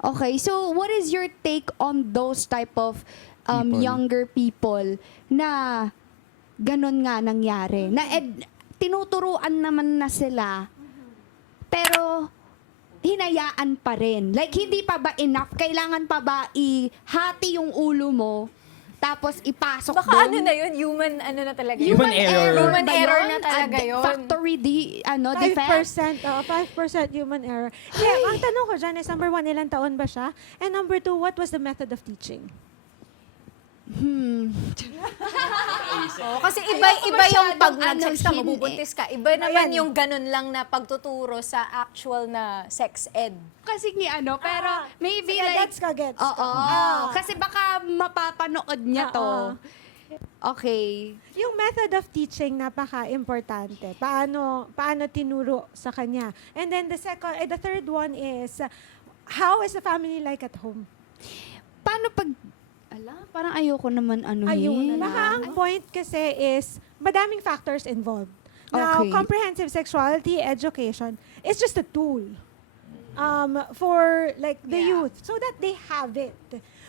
Okay, so what is your take on those type of People. younger people na ganun nga nangyari? Na tinuturuan naman na sila, pero hinayaan pa rin. Like, hindi pa ba enough? Kailangan pa ba ihati yung ulo mo tapos ipasok Baka doon. ano na yun, human ano na talaga yun. Human error. Human ba error yun? na talaga yun. Factory defect. 5% human error. Yeah, ang tanong ko dyan is, number 1, ilang taon ba siya? And number 2, what was the method of teaching? Oo, kasi iba yung pag masyadong nag-sex ka, ano, mabubuntis ka. Iba naman Ayan. yung ganun lang na pagtuturo sa actual na sex ed. Kasi pero maybe Sige, like... gets ka, gets ka. Oo. Kasi baka mapapanood niya to. Okay. Yung method of teaching, napaka-importante. Paano tinuro sa kanya. And then the third one is, how is the family like at home? Paano pag... parang ayoko naman Ayun. na Baka ang point kasi is, madaming factors involved. Now, Okay. comprehensive sexuality education is just a tool for like the youth so that they have it.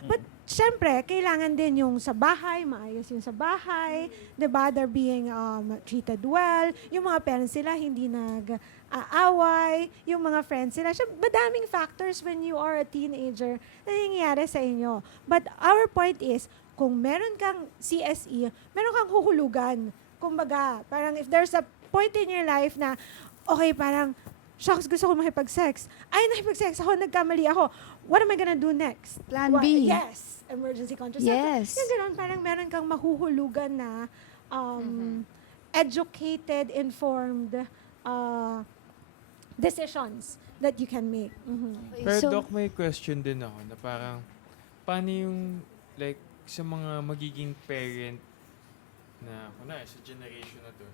But syempre, kailangan din yung sa bahay, maayos yung sa bahay, 'di ba? They're being treated well. Yung mga parents sila hindi nag-aaway, yung mga friends sila. Madaming factors when you are a teenager na nangyayari sa inyo. But our point is, kung meron kang CSE, meron kang huhulugan. Kumbaga, parang if there's a point in your life na, okay, parang, shucks, gusto ko makipag-sex. Ay, nakipag-sex ako, nagkamali ako. What am I gonna do next? Plan B. Yes. Emergency contraceptives. Yes. Yung ganun, parang meron kang mahuhulugan na educated, informed decisions that you can make. Pero So- Doc, may question din ako na parang, paano yung, like, sa mga magiging parent na, kunwari, sa generation na to,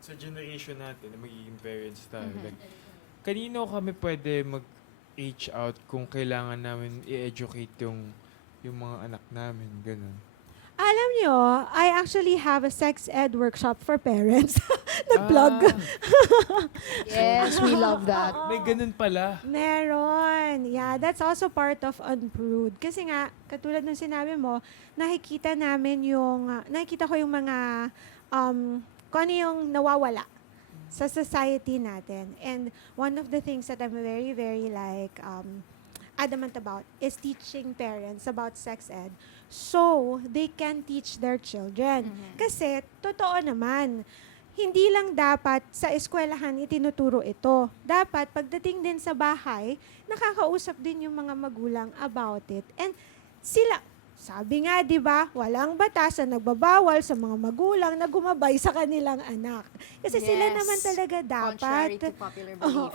sa generation natin na magiging parents tayo, like, kanino kami pwede mag-reach out kung kailangan namin i-educate yung mga anak namin, ganun. Alam nyo, I actually have a sex ed workshop for parents. Na-plug. Yes, we love that. May ganun pala. Meron. Yeah, that's also part of Unprude. Kasi nga, katulad ng sinabi mo, nakikita ko yung mga, kung ano yung nawawala sa society natin. And one of the things that I'm very, very adamant about is teaching parents about sex ed so they can teach their children. Kasi, totoo naman, hindi lang dapat sa eskwelahan itinuturo ito. Dapat, pagdating din sa bahay, nakakausap din yung mga magulang about it. And sila, sabi nga, di ba, walang batas na nagbabawal sa mga magulang na gumabay sa kanilang anak. Kasi sila Yes. naman talaga dapat, Contrary to popular belief.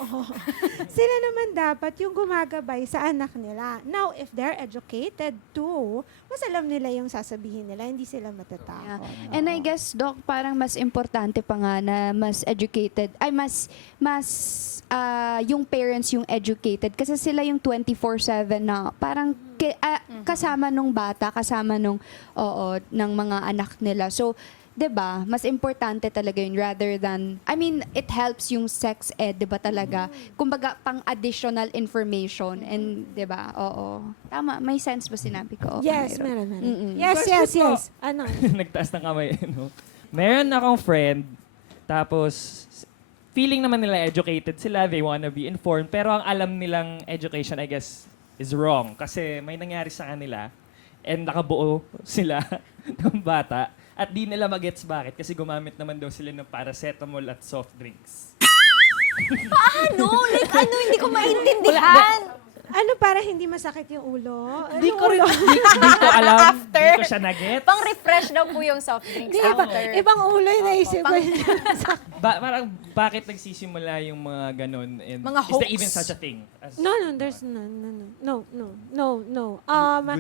sila naman dapat yung gumagabay sa anak nila. Now, if they're educated too, mas alam nila yung sasabihin nila, hindi sila matatakot. Yeah. And I guess, Doc, parang mas importante pa nga na mas educated, yung parents yung educated kasi sila yung 24/7 na parang kasama nung bata, kasama ng mga anak nila. So, 'di ba? Mas importante talaga yun rather than it helps yung sex ed, 'di ba talaga? Kumbaga pang additional information and 'di ba? Oo. Tama, may sense ba sinabi ko? Yes, Mayroon. meron. Mm-mm. Yes, Question yes, po. yes. Ano? Nagtaas ng kamay. Meron akong friend, tapos feeling naman nila educated sila, they wanna be informed, pero ang alam nilang education, I guess, is wrong. Kasi may nangyari sa kanila, and nakabuo sila ng bata, at di nila magets bakit, kasi gumamit naman daw sila ng paracetamol at soft drinks. Paano? Hindi ko maintindihan. Ano para hindi masakit yung ulo? Di ko alam, di ko siya nagets. Pang-refresh daw po yung soft drinks Di ba? after. Ibang ulo yung naisip ko. Parang bakit nagsisimula yung mga ganun? And Mga is there hoax. even such a thing? As, No, there's no.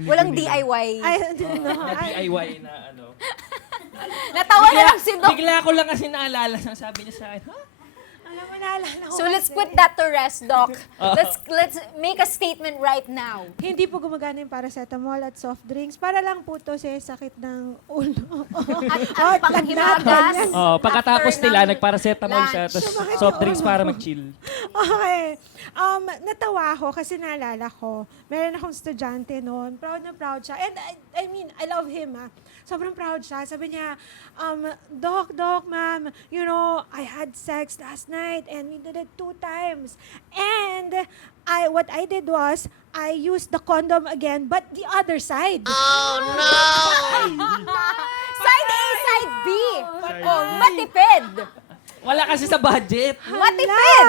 Walang DIY. na DIY na ano. Natawa na lang si Doc. Bigla ko lang kasi naalala, sabi niya sa akin, ha? Alam mo, naalala ko So let's kasi. put that to rest, Doc. Let's make a statement right now. Hindi po gumagana yung paracetamol at soft drinks. Para lang po to sa sakit ng ulo. At panghimagas. Pagkatapos after nila, ng nagparacetamol siya, lunch. tapos Sumakit soft yung drinks ulo. para mag-chill. Okay. Natawa ako kasi naalala ko, meron akong estudyante noon, proud na proud siya. And I mean, I love him, Sobrang proud siya. Sabi niya, Doc, ma'am, you know, I had sex last night and we did it 2 times. And what I did was, I used the condom again, but the other side. Side A, side B. Side Oh, B. matipid. Wala kasi sa budget. Matipid.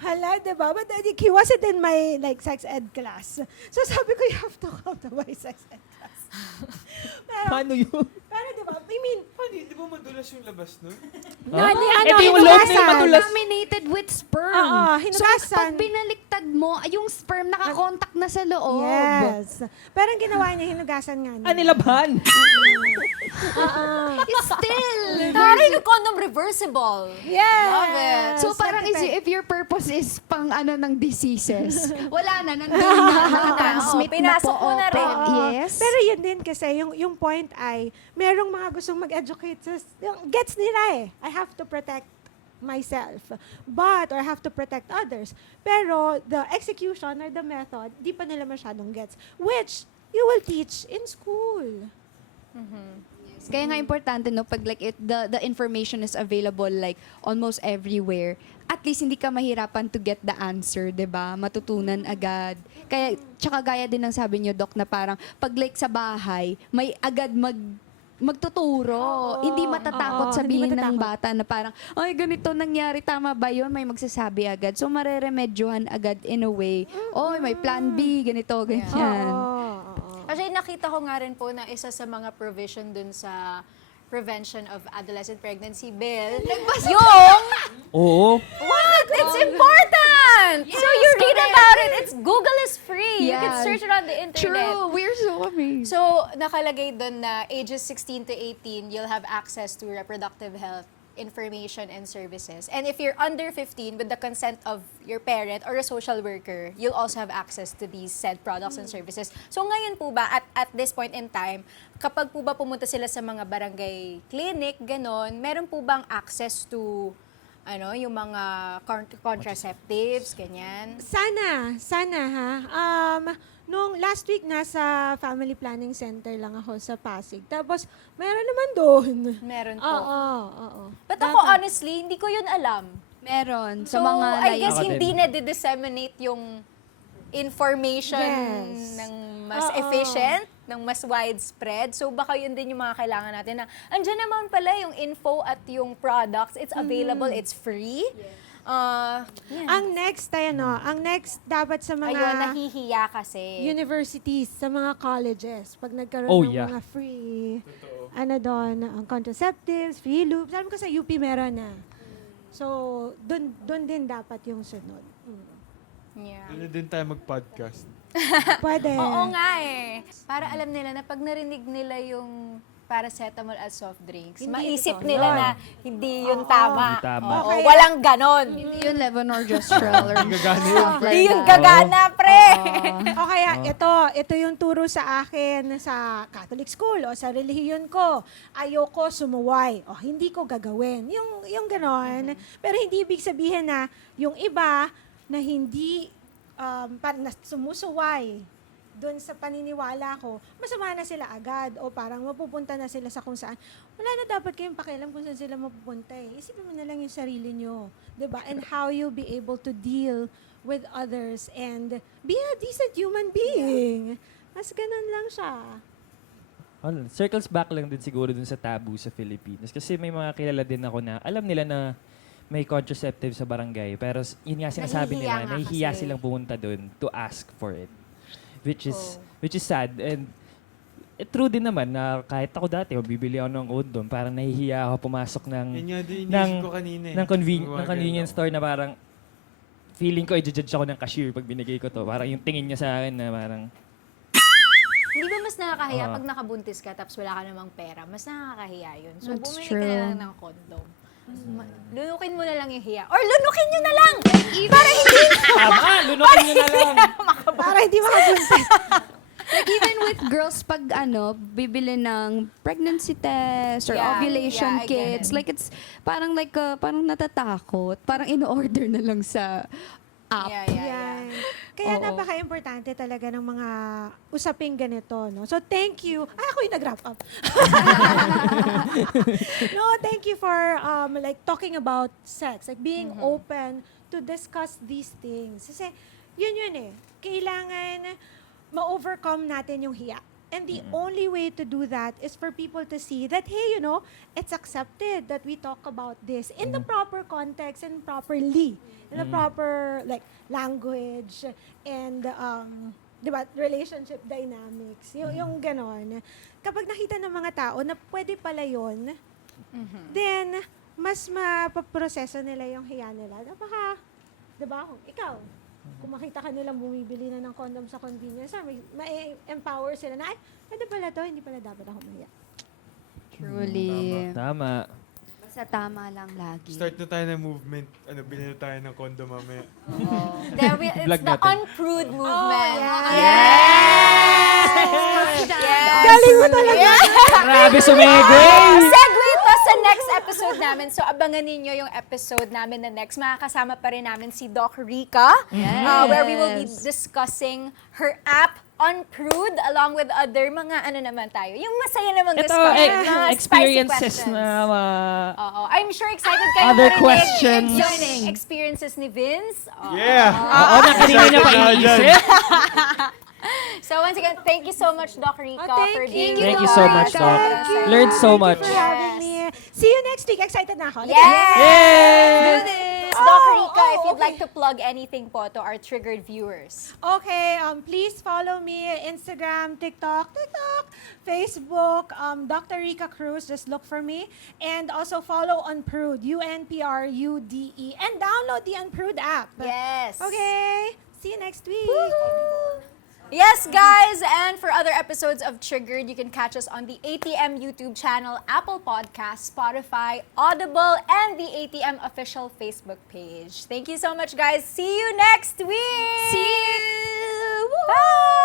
Hala, diba? But he wasn't in my sex ed class. So sabi ko, you have to come to my sex ed class. Paano yun? Pero diba, I mean, Honey, di ba madulas yung labas nun? Ito yung loob na yung madulas. Contaminated with sperm. Oo, So, hinugasan. pag binaliktad mo, yung sperm nakakontakt na sa loob. Yes. Pero ang ginawa niya, hinugasan nga niya. Nilaban. Still. Tara yung condom reversible. Yes. Love it. So parang if your purpose is pang ng diseases, wala na, nandun na, nakatransmit Oo, pinasok na po. mo na rin. Yes. Pero yun din kasi, yung point ay, merong mga gustong mag-educate yung gets nila I have to protect myself. Or I have to protect others. Pero the execution or the method, di pa nila masyadong gets. Which you will teach in school. Kaya nga importante pag the information is available almost everywhere. At least hindi ka mahirapan to get the answer, 'di ba? Matutunan agad. Kaya tsaka gaya din ng sabi niyo, Doc, na parang pag sa bahay, may agad magtuturo. Hindi matatakot sabihin ng bata na parang, ay, ganito nangyari, tama ba yun? May magsasabi agad. So, mareremedyohan agad in a way. Oh, may plan B, ganito, ganyan. Kasi nakita ko nga rin po na isa sa mga provision dun sa Prevention of Adolescent Pregnancy Bill, yung, Oo. what? It's important! So you read about it. It's Google is free. You can Yeah. search it on the internet. True, we're so amazed. So, nakalagay doon na ages 16 to 18, you'll have access to reproductive health information and services. And if you're under 15, with the consent of your parent or a social worker, you'll also have access to these said products and services. So ngayon po ba, at this point in time, kapag po ba pumunta sila sa mga barangay clinic, ganon, meron po bang access to yung mga contraceptives, ganyan? Sana ha. Nung last week, nasa Family Planning Center lang ako sa Pasig. Tapos, meron naman doon. Meron po. Oo. But ako honestly, hindi ko yun alam. Meron. So, Sa mga I guess Ako hindi din. na disseminate yung information Yes. ng mas efficient, ng mas widespread. So, baka yun din yung mga kailangan natin na andyan naman pala yung info at yung products. It's available, it's free. Ang next dapat sa mga Ayun, nahihiya kasi. universities, sa mga colleges, pag nagkaroon Oh, ng yeah. mga free, ang contraceptives, free loops. Alam ko sa UP meron na. So, dun din dapat yung sunod. Yeah. Ano din tayo mag-podcast? Pwede. Oo nga eh. Para alam nila na pag narinig nila yung paracetamol at soft drinks, Hindi maisip ito. nila Yun. na hindi yun tama. Hindi tama. Oo, Okay. walang ganon. Hindi yun Levonorgestrel or Gagana yun. stuff like Hindi yun that. gagana, pre. O kaya, ito yung turo sa akin sa Catholic school o sa relihiyon ko. Ayoko sumuway. O, hindi ko gagawin. Yung ganon. Pero hindi ibig sabihin na yung iba na hindi parang sumusuway doon sa paniniwala ko, masama na sila agad o parang mapupunta na sila sa kung saan. Wala na dapat kayong pakialam kung saan sila mapupunta eh. Isipin mo na lang yung sarili nyo. 'Di ba? And how you be able to deal with others and be a decent human being. Mas ganun lang siya. Circles back lang din siguro dun sa taboo sa Philippines. Kasi may mga kilala din ako na alam nila na may contraceptive sa barangay. Pero yun nga sinasabi Nahihiya nila, nga nahihiya kasi. silang pumunta dun to ask for it. Which is sad. And true din naman na kahit ako dati, bibili ako ng condom, parang nahihiya ako pumasok ng Yun nga din ng- inisip ko kanina eh. ng Gumawa convenience ganun. store na parang feeling ko i-judge ako ng cashier pag binigay ko to. Parang yung tingin niya sa akin na parang Hindi ba mas nakakahiya pag nakabuntis ka tapos wala ka namang pera? Mas nakakahiya yun. So, That's bumili ka true. na lang ng condom. Lunukin mo na lang yung hiya. Or lunukin nyo na lang! Para hindi tama, lunukin niyo na lang. Para hindi makabuntis. Like even with girls pag bibili ng pregnancy test or Yeah. ovulation Yeah, I get kits, it. like it's parang like parang natatakot, parang in-order na lang sa app. Yeah. Yan. Kaya Oo. napaka-importante talaga ng mga usaping ganito, no? So, thank you. Ako yung nag-wrap up. No, thank you for like talking about sex, like being open to discuss these things. Kasi, yun eh. Kailangan ma-overcome natin yung hiya. And the only way to do that is for people to see that, hey, it's accepted that we talk about this in the proper context and properly. In the proper, like, language and, di ba, relationship dynamics. Yung ganon. Kapag nakita ng mga tao na pwede pala yun, then, mas mapaproseso nila yung hiya nila. Napaka, di ba, ikaw, kung makita ka nilang bumibili na ng condom sa convenience store, may-empower sila na, ay, pwede pala to, hindi pala dapat ako mahiya. Truly. Tama. Basta tama lang lagi. Start na tayo ng movement. Bilhin na tayo ng condo mamaya. It's Vlog the natin. unprude movement. Yes! Yes! Galing mo talaga! Grabe sumego! Segue ito sa next episode namin. So, abangan ninyo yung episode namin na next. Makakasama pa rin namin si Doc Rica, where we will be discussing her app, Unprude, along with other mga naman tayo. Yung masaya namang Ito, discussion. Mga spicy experiences questions. na Oo. I'm sure excited kayo Other marinig questions. yung experiences ni Vince. Yeah! Oo, na kanina niya pa iniisip. So once again, thank you so much, Doc Rica, thank for being you. Thank with you so us. much, Doc. Thank you. Learned so Thank much. you for having me. See you next week. Excited na ako. Yes! Yay! Do this! Doc Rica, if you'd like to plug anything po to our Trggrd viewers. Okay, please follow me Instagram, TikTok, Facebook, Dr. Rica Cruz, just look for me. And also follow Unprude, UNPRUDE, and download the Unprude app. Yes. Okay, see you next week. Yes, guys, and for other episodes of Trggrd, you can catch us on the ATM YouTube channel, Apple Podcasts, Spotify, Audible, and the ATM official Facebook page. Thank you so much, guys. See you next week. See you. Bye.